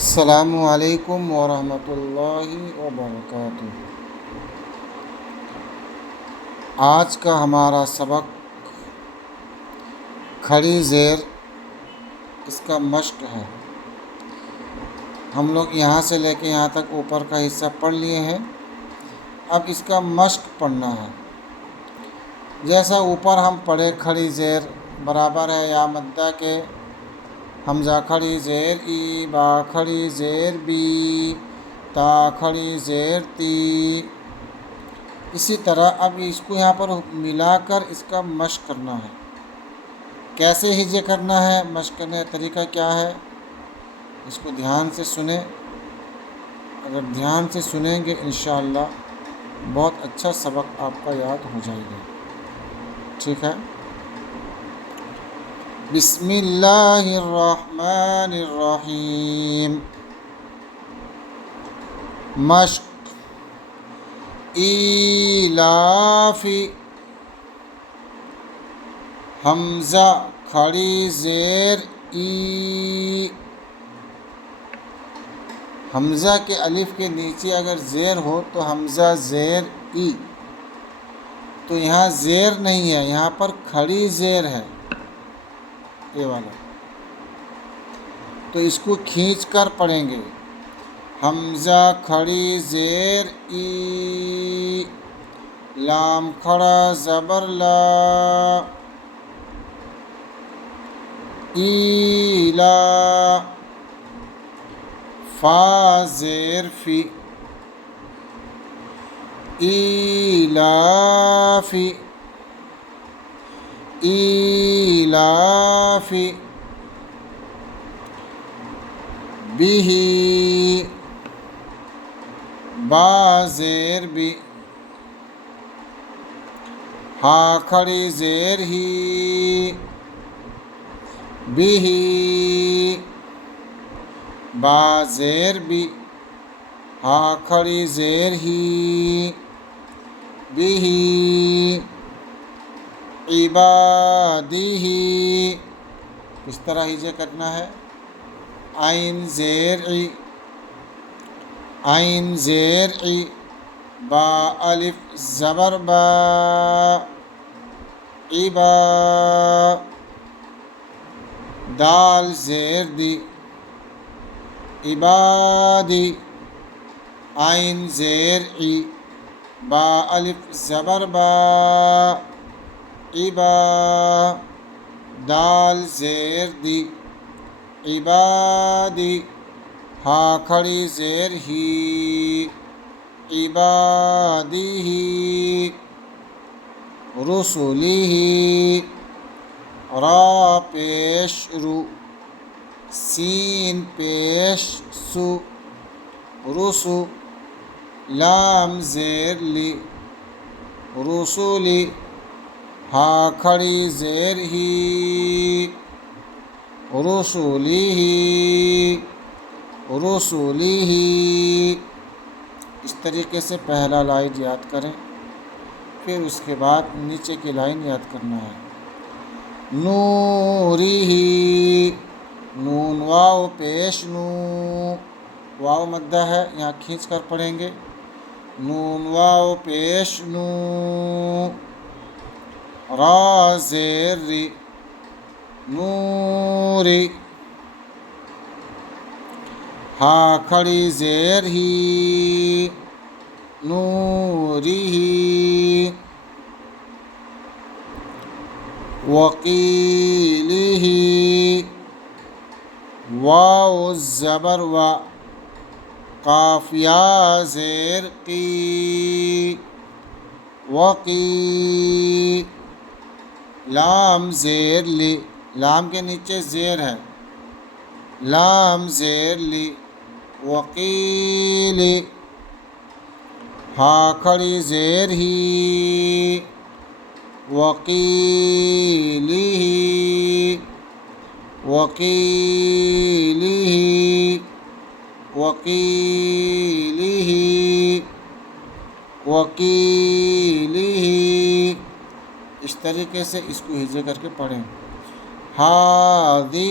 السلام علیکم ورحمۃ اللہ وبرکاتہ۔ آج کا ہمارا سبق کھڑی زیر اس کا مشق ہے۔ ہم لوگ یہاں سے لے کے یہاں تک اوپر کا حصہ پڑھ لیے ہیں، اب اس کا مشق پڑھنا ہے۔ جیسا اوپر ہم پڑھے کھڑی زیر برابر ہے یا مدہ کے حمزہ کھڑی زیر ای، با کھڑی زیر بی، تا کھڑی زیر تی۔ اسی طرح اب اس کو یہاں پر ملا کر اس کا مشق کرنا ہے۔ کیسے ہجے کرنا ہے، مشق کرنے کا طریقہ کیا ہے، اس کو دھیان سے سنیں۔ اگر دھیان سے سنیں گے انشاءاللہ بہت اچھا سبق آپ کا یاد ہو جائے گا۔ ٹھیک ہے، بسم اللہ الرحمن الرحیم۔ مشق ایلافی، حمزہ کھڑی زیر ای، حمزہ کے الف کے نیچے اگر زیر ہو تو حمزہ زیر ای، تو یہاں زیر نہیں ہے، یہاں پر کھڑی زیر ہے یہ والا، تو اس کو کھینچ کر پڑھیں گے۔ حمزہ کھڑی زیر ای، لام کھڑا زبر لا، ایلا، فا زیر فی، ایلافی، ایلافی، بیہی، با زیر بی، ہا کھڑی زیر ہی، بیہی، با زیر بی، ہا کھڑی زیر ہی، بیہی، عبادی، اس طرح ہجے کرنا ہے۔ عین زیر ای، عین زیر ای، با الف زبر با، عبا، دال زیر دی، عبادی، عین زیر ای، با الف زبر با، عبا، دال زیر دی، عبادی، ہا کھڑی زیر ہی، عبادی، رسولی، را پیش رو، سین پیش سو، رسو، لام زیر لی، رسولی، ہا کھڑی زیر ہی، رسولی، رسولی۔ اس طریقے سے پہلا لائن یاد کریں، پھر اس کے بعد نیچے کی لائن یاد کرنا ہے۔ نوری، نون واو پیش نو، واو مدہ ہے، یہاں کھینچ کر پڑھیں گے۔ نون واو پیش نو، را زیر ری، نوری، ہا کھڑی زیر ہی، نوری، وقیلہ، واو زبر وا، قاف یا زیر قی، وقی، لام زیر لی، لام کے نیچے زیر ہے، لام زیر لی، وقیلی، ہا کھڑی زیر ہی، وقیلی، وقیلی، وقیلی، وقیلی، اس طریقے سے اس کو ہجے کر کے پڑھیں۔ ہاذہ،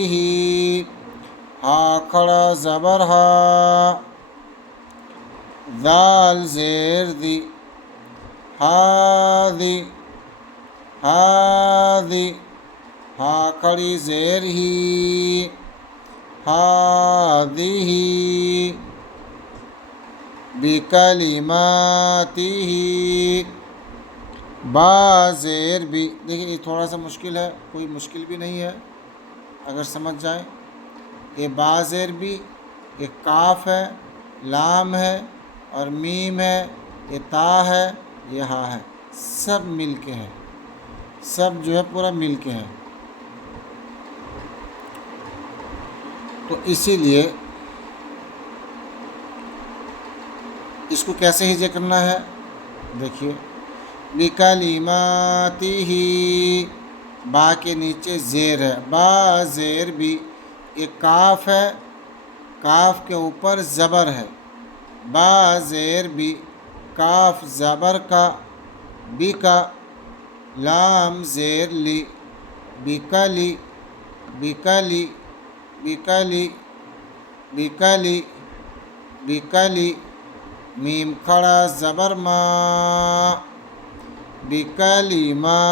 ہا کھڑا زبر ہا، دال زیر دی، ہادی، ہادی، ہا کھڑی زیر ہی، ہادی، بکلماتہ، با زیر بھی، دیکھیں یہ تھوڑا سا مشکل ہے، کوئی مشکل بھی نہیں ہے اگر سمجھ جائیں. یہ با زیر بھی، یہ کاف ہے، لام ہے اور میم ہے، یہ تا ہے، یہ ہا ہے، سب مل کے ہے، سب جو ہے پورا مل کے ہے. تو اسی لیے اس کو کیسے ہجے کرنا ہے، دیکھیے بکلماتہ، با کے نیچے زیر ہے، با زیر بھی، یہ کاف ہے، کاف کے اوپر زبر ہے، با زیر بھی، کاف زبر کا، بی کا، لام زیر لی، بکلی، بکلی، بکلی، بکلی، بکلی، میم کھڑا زبر ما، بکلما،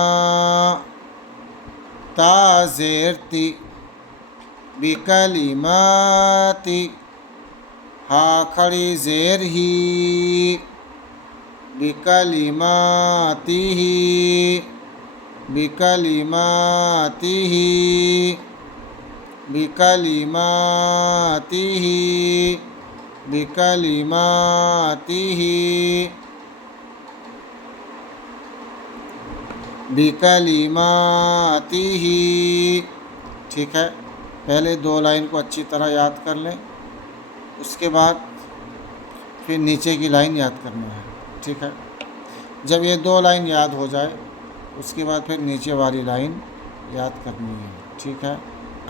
تا زیر تی، بکلماتی، ہا کھڑی زیر ہی، بکلماتہ، بکلماتہ، بکلماتہ، بکلماتہ، بکلماتہ. ٹھیک ہے، پہلے 2 لائن کو اچھی طرح یاد کر لیں، اس کے بعد پھر نیچے کی لائن یاد کرنا ہے. ٹھیک ہے، جب یہ 2 لائن یاد ہو جائے اس کے بعد پھر نیچے والی لائن یاد کرنی ہے. ٹھیک ہے،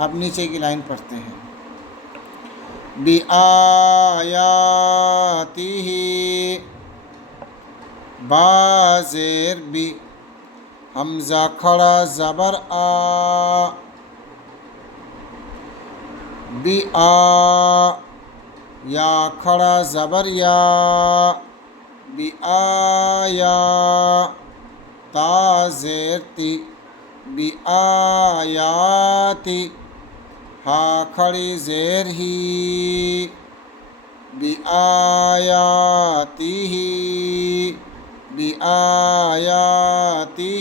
اب نیچے کی لائن پڑھتے ہیں. بِآیاتہ، با زیر بی، حمزہ کھڑا زبر آ، بی آ، یا کھڑا زبر یا، بی آیا، تا زیر تی، بی آیاتی، ہا کھڑی زیر ہی، بی آیاتہ، بی آیاتہ،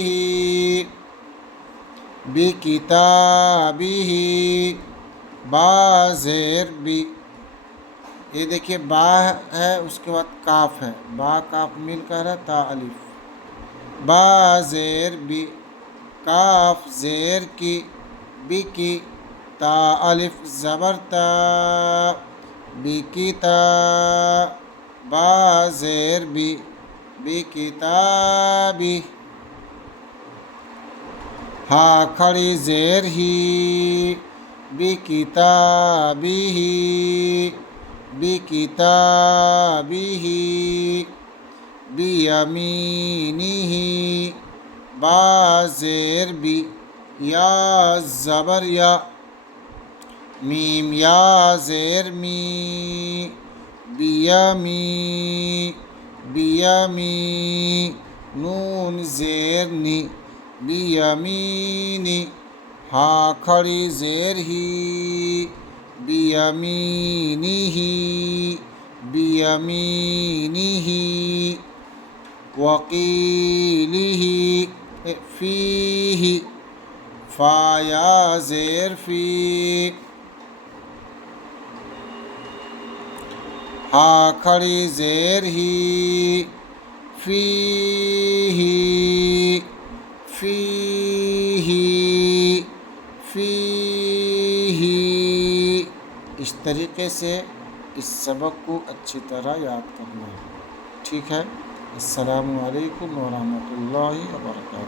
بی کتابہ، با زیر بی، یہ دیکھیے با ہے اس کے بعد کاف ہے، با کاف مل کر ہے تا الف، با زیر بی، کاف زیر کی، بی کی، تا الف زبر تا، بی کی تا، با زیر بی، بی کتابی، ہا کھڑی زیر ہی، بی کتابی، بی کتابی، بی یمینہ، با زیر بی، یا زبر یا، میم یا زیر می، بیمی، بیمی، نون زیر نی، بیمینی، ہا کھڑی زیر ہی، بیمینہ، بیمینہ، وقیلہ، فیہ، فا یا زیر فی، ہا کھڑی زیر ہی، فیہ، فیہ، فیہ. اس طریقے سے اس سبق کو اچھی طرح یاد کرنا ہے. ٹھیک ہے، السلام علیکم ورحمۃ اللہ وبرکاتہ.